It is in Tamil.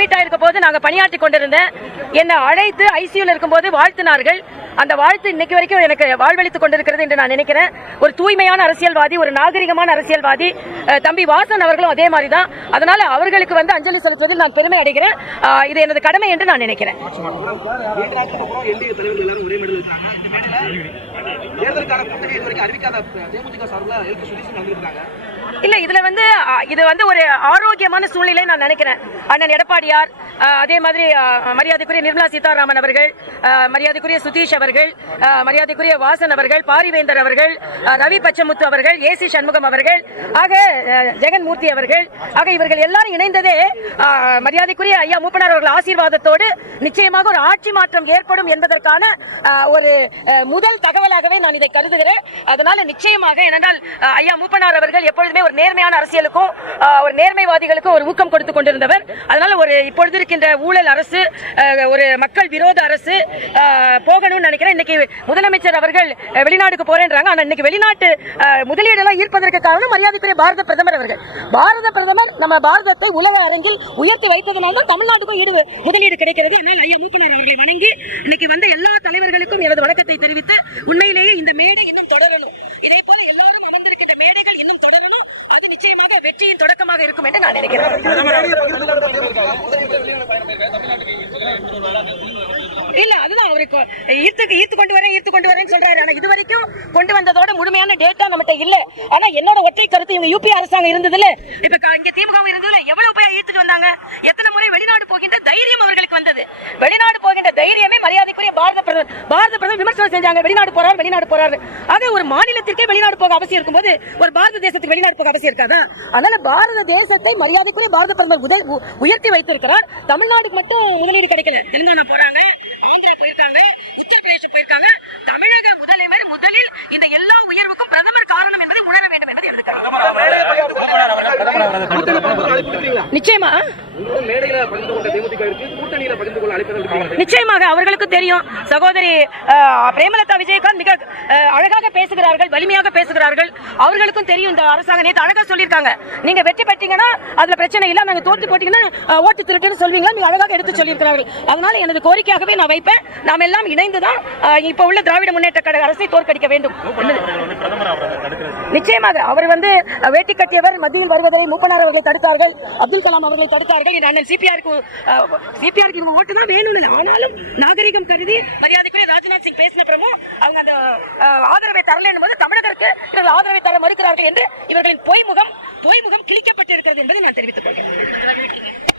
அட்மிட் ஆயிருக்க போது நாங்கள் பணியாற்றி கொண்டிருந்தேன். என்னை அழைத்து ஐசியூவில் இருக்கும்போது வாழ்த்தினார்கள். அந்த வாழ்த்து இன்னைக்கு வரைக்கும் எனக்கு வாழ்வளித்துக் கொண்டிருக்கிறது என்று நான் நினைக்கிறேன். ஒரு தூய்மையான அரசியல்வாதி ஒரு நாகரிகமான அரசியல்வாதி தம்பி வாசன் அவர்களும் அதே மாதிரி தான் அதனால அவர்களுக்கு வந்து அஞ்சலி செலுத்துவதில் நான் பெருமை அடைகிறேன். இது எனது கடமை என்று நான் நினைக்கிறேன். இல்ல இதுல வந்து இது வந்து ஒரு ஆரோக்கியமான சூழ்நிலை நான் நினைக்கிறேன். அண்ணன் எடப்பாடி பெரியார் அதே மாதிரி மரியாதைக்குரிய நிர்மலா சீதாராமன் அவர்கள் மரியாதைக்குரிய சுதீஷ் அவர்கள் மரியாதைக்குரிய வாசன் அவர்கள் பாரிவேந்தர் அவர்கள் ரவி பச்சமுத்து அவர்கள் ஏசி சண்முகம் அவர்கள் ஆக ஜெகன்மூர்த்தி அவர்கள் ஆக இவர்கள் எல்லாரும் இணைந்ததே மரியாதைக்குரிய ஐயா மூப்பனார் அவர்கள் ஆசீர்வாதத்தோடு நிச்சயமாக ஒரு ஆட்சி மாற்றம் ஏற்படும் என்பதற்கான ஒரு முதல் தகவலாகவே நான் இதை கருதுகிறேன். அதனால நிச்சயமாக ஏனென்றால் ஐயா மூப்பனார் அவர்கள் எப்பொழுதுமே ஒரு நேர்மையான அரசியலுக்கும் ஒரு நேர்மைவாதிகளுக்கும் ஒரு ஊக்கம் கொடுத்து கொண்டிருந்தவர். அதனால ஒரு இப்பொழுது இருக்கின்ற ஊழல் அரசு ஒரு மக்கள் விரோத அரசு போகணும்னு நினைக்கிறேன். இன்னைக்கு முதலமைச்சர் அவர்கள் வெளிநாட்டுக்கு போறேன்றாங்க. ஆனால் இன்னைக்கு வெளிநாட்டு முதலீடெல்லாம் ஈர்ப்பதற்கு காரணம் மரியாதைக்குரிய பாரத பிரதமர் அவர்கள். பாரத பிரதமர் நம்ம பாரதத்தை உலக அரங்கில் உயர்த்தி வைத்ததனால தான் தமிழ்நாட்டுக்கும் ஈடு முதலீடு கிடைக்கிறது என்னால் ஐயா மூக்கனார் அவர்களை வணங்கி இன்னைக்கு வந்த எல்லா தலைவர்களுக்கும் எனது வணக்கத்தை தெரிவித்து உண்மையிலேயே இந்த மேடை இன்னும் தொடரணும் இதே போல எல்லாரும் அமர்ந்திருக்கின்ற மேடைகள் இன்னும் தொடரணும் அது நிச்சயமாக வெற்றியின் தொடக்கமாக இருக்கும் என்று நான் நினைக்கிறேன். இல்ல அதுதான் அவருக்கு ஈர்த்து ஈர்த்து கொண்டு வரேன் ஈர்த்து கொண்டு வரேன்னு சொல்றாரு. ஆனா இது வரைக்கும் கொண்டு வந்ததோட முழுமையான டேட்டா நம்மகிட்ட இல்ல. ஆனா என்னோட ஒற்றை கருத்து இவங்க யூபி அரசாங்கம் இருந்ததுல இப்ப இங்க திமுக இருந்ததுல எவ்வளவு போய் ஈர்த்துட்டு வந்தாங்க? எத்தனை முறை வெளிநாடு போகின்ற தைரியம் அவர்களுக்கு வந்தது. வெளிநாடு போகின்ற தைரியமே மரியாதைக்குரிய பாரத பிரதமர் பாரத பிரதமர் விமர்சனம் செஞ்சாங்க. வெளிநாடு போறார் வெளிநாடு போறாரு. ஆக ஒரு மாநிலத்திற்கே வெளிநாடு போக அவசியம் இருக்கும்போது ஒரு பாரத தேசத்துக்கு வெளிநாடு போக அவசியம் இருக்காதா? அதனால பாரத தேசத்தை மரியாதைக்குரிய பாரத பிரதமர் உயர்த்தி வைத்திருக்கிறார். தமிழ்நாடுக்கு மட்டும் முதலீடு கிடைக்கல. தெலுங்கானா போறாங்க ஆந்திரா போயிருக்காங்க உத்தரப்பிரதேசம் போயிருக்காங்க. தமிழக முதலமைச்சர் முதலில் இந்த எல்லா உயர்வுக்கும் பிரதமர் காரணம் என்பதை உணர வேண்டும் என்பதை விடுறீங்களா நிச்சயமா? உங்களோட பகிர்ந்து கொண்ட தேமுதிக இருக்கு நிச்சயமாக அவர்களுக்கு தெரியும். சகோதரி பிரேமலதா மிக அழகாக பேசுகிறார்கள் வலிமையாக பேசுகிறார்கள். அவர்களுக்கும் தெரியும் இந்த அரசாங்கம். நேற்று அழகாக சொல்லியிருக்காங்க. நீங்க வெற்றி பெற்றீங்கன்னா அதுல பிரச்சனை இல்லை. நாங்க தோற்று போட்டீங்கன்னா ஓட்டு திருட்டுன்னு சொல்வீங்களா? நீங்க அழகாக எடுத்து சொல்லியிருக்கிறார்கள். அதனால எனது கோரிக்கையாகவே நான் வைப்பேன். நாம் எல்லாம் இணைந்துதான் அஹ், இப்ப உள்ள திராவிட முன்னேற்ற கழக அரசை தோற்கடிக்க வேண்டும். நிச்சயமாக அவர் வந்து வேட்டி கட்டியவர் மத்தியில் வருவதை மூப்பனார் அவர்களை தடுத்தார்கள் அப்துல் கலாம் அவர்களை தடுத்தார்கள். என் அண்ணன் சிபிஆருக்கு சிபிஆருக்கு இவங்க ஓட்டு தான் வேணும்னு ஆனாலும் நாகரிகம் கருதி மரியாதைக்குரிய ராஜ்நாத் சிங் பேசின பிறகும் அவங்க அந்த ஆதரவை தரல என்பது தமிழகருக்கு இவர்கள் ஆதரவை தர மறுக்கிறார்கள் என்று இவர்களின் பொய்முகம் பொய்முகம் கிழிக்கப்பட்டு இருக்கிறது என்பதை நான் தெரிவித்துக் கொள்கிறேன்.